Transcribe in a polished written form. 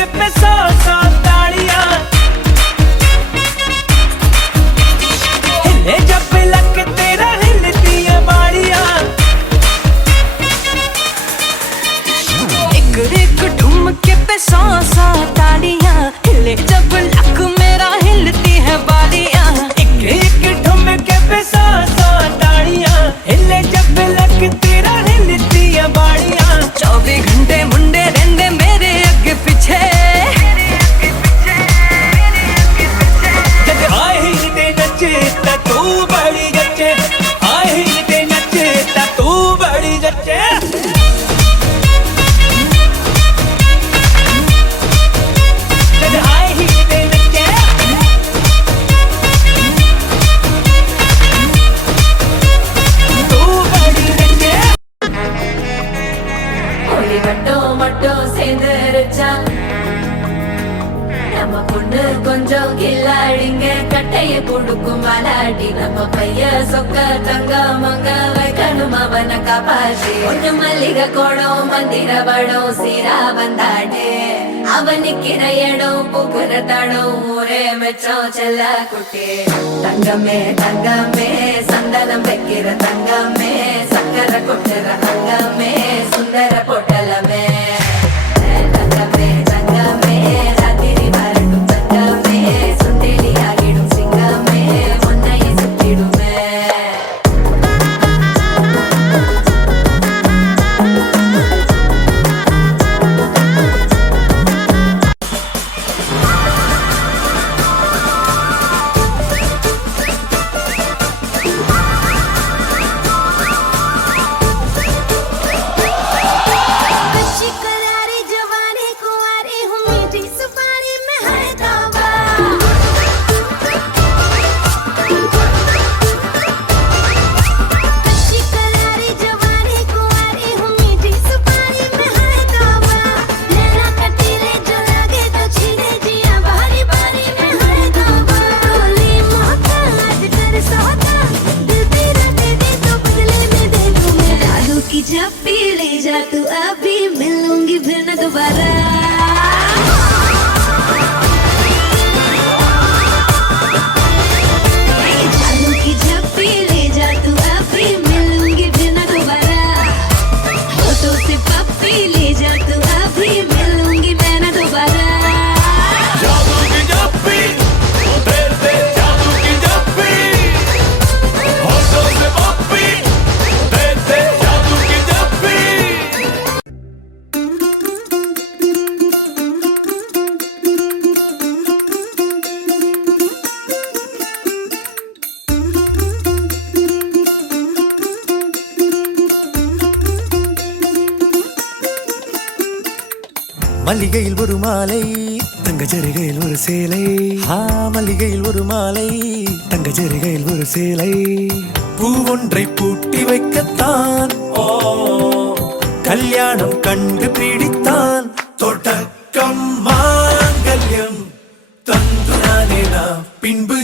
के पे 100 तालियां हिले जब लक तेरा हिलती है बाड़ियां एक एक ठुमके पे 100 तालियां हिले जब लक मेरा हिलती है बाड़ियां एक एक ठुमके पे 100 तालियां हिले जब लक तेरा हिलती है बाड़ियां 24 घंटे मुंडे रहंदे मेरे अगे पीछे जब आए ते नचे ता तू बड़ी जचे आए ते नचे ता तू बड़ी जचे நம்ம பொண்ணு கொஞ்சம் கில்லாடிங்க கட்டைய கொடுக்கும் மலாடி நம்ம பைய சொக்க தங்க மங்க வைக்கணும் அவனை காப்பாற்றி ஒண்ணு மல்லிகை கோடம் மந்திர படம் சீரா வந்தாடே அவன் நிக்கிற இடம் பூக்குற தடம் ஊரே மெச்சம் செல்ல குட்டி தங்கமே தங்கமே சந்தனம் வைக்கிற தங்கமே சக்கரை கொட்டுற தங்கமே சுந்தர பொட்டலமே தங்கமே தங்கமே जब पी ले जा तू अभी मिलूंगी फिर न दोबारा चालू की जब पी ले जा तू अभी मिलूंगी फिर न दोबारा होठों से पप्पी ले जा तू अभी मिलूंगी मैं न दोबारा जादू की जप्पी तेरे जादू की जप्पी होठों से पप्पी तेरे மல்லிகையில் ஒரு மாலை தங்க ஜரிகையில் ஒரு சேலை மல்லிகையில் ஒரு மாலை தங்க ஜரிகையில் ஒரு சேலை பூவொன்றை பூட்டி வைக்கத்தான் கல்யாணம் கண்டு பிடித்தான் தொடக்கம் மாங்கல்யம் தந்து நானே நாம் பின்பு